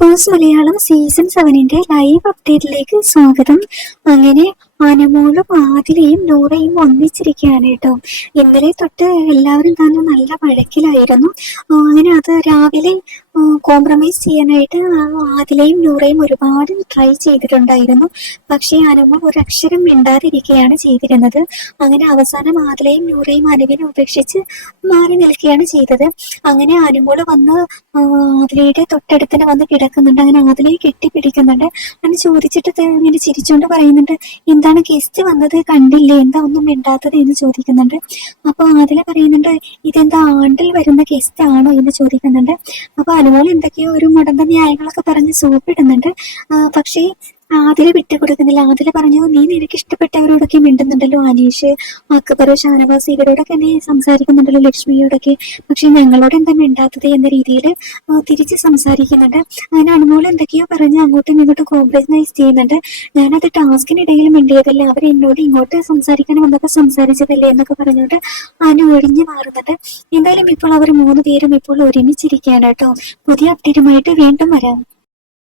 Big Boss Malayalam season 7 live അപ്ഡേറ്റിലേക്ക് സ്വാഗതം. അങ്ങനെ അനുമോളും ആദിലയും നൂറയും ഒന്നിച്ചിരിക്കുകയാണ് കേട്ടോ. ഇന്നലെ തൊട്ട് എല്ലാവരും തന്നെ നല്ല വഴക്കിലായിരുന്നു. അങ്ങനെ അത് രാവിലെ കോംപ്രമൈസ് ചെയ്യാനായിട്ട് ആദിലയും നൂറയും ഒരുപാട് ട്രൈ ചെയ്തിട്ടുണ്ടായിരുന്നു. പക്ഷേ അനുമോൾ ഒരക്ഷരം മിണ്ടാതിരിക്കുകയാണ് ചെയ്തിരുന്നത്. അങ്ങനെ അവസാനം ആദിലയും നൂറയും അനുവിനെ ഉപേക്ഷിച്ച് മാറി നിൽക്കുകയാണ് ചെയ്തത്. അങ്ങനെ അനുമോള് വന്ന് ആദിലയുടെ തൊട്ടടുത്തിന് വന്ന് കിടക്കുന്നുണ്ട്. അങ്ങനെ ആദിലയെ കെട്ടിപ്പിടിക്കുന്നുണ്ട്. അങ്ങനെ ചോദിച്ചിട്ട് ഇങ്ങനെ ചിരിച്ചുകൊണ്ട് പറയുന്നുണ്ട്, എന്താണ് ഗസ്റ്റ് വന്നത് കണ്ടില്ലേ, എന്താ ഒന്നും മിണ്ടാത്തത് എന്ന് ചോദിക്കുന്നുണ്ട്. അപ്പൊ ആദില പറയുന്നുണ്ട്, ഇതെന്താ ആണ്ടിൽ വരുന്ന ഗസ്റ്റ് ആണോ എന്ന് ചോദിക്കുന്നുണ്ട്. അപ്പൊ അനുമോൾ എന്തൊക്കെയോ ഒരു മുടന്ത ന്യായങ്ങളൊക്കെ പറഞ്ഞ് സോപ്പിടുന്നുണ്ട്. പക്ഷേ ആദില വിട്ടുകൊടുക്കുന്നില്ല. ആദില പറഞ്ഞു, നീ നിനക്ക് ഇഷ്ടപ്പെട്ടവരോടൊക്കെ മിണ്ടുന്നുണ്ടല്ലോ, അനീഷ്, അക്ബർ, ഷാനവാസ്, ഇവരോടൊക്കെ നീ സംസാരിക്കുന്നുണ്ടല്ലോ, ലക്ഷ്മിയോടൊക്കെ, പക്ഷെ ഞങ്ങളോട് എന്താ മിണ്ടാത്തത് എന്ന രീതിയിൽ തിരിച്ച് സംസാരിക്കുന്നുണ്ട്. അങ്ങനെ അനുമോൾ എന്തൊക്കെയോ പറഞ്ഞ് അങ്ങോട്ടും ഇങ്ങോട്ടും കോംപ്രമൈസ് ചെയ്യുന്നുണ്ട്. ഞാനത് ടാസ്കിനിടയിൽ മിണ്ടിയതല്ല, അവർ എന്നോട് ഇങ്ങോട്ട് സംസാരിക്കാൻ വന്നപ്പോൾ സംസാരിച്ചതല്ലേ എന്നൊക്കെ പറഞ്ഞുകൊണ്ട് അനു ഒഴിഞ്ഞു മാറുന്നുണ്ട്. എന്തായാലും ഇപ്പോൾ അവർ 3 പേരും ഇപ്പോൾ ഒരുമിച്ചിരിക്കുകയാണ് കേട്ടോ. പുതിയ അപ്ഡേറ്റുമായിട്ട് വീണ്ടും വരാം.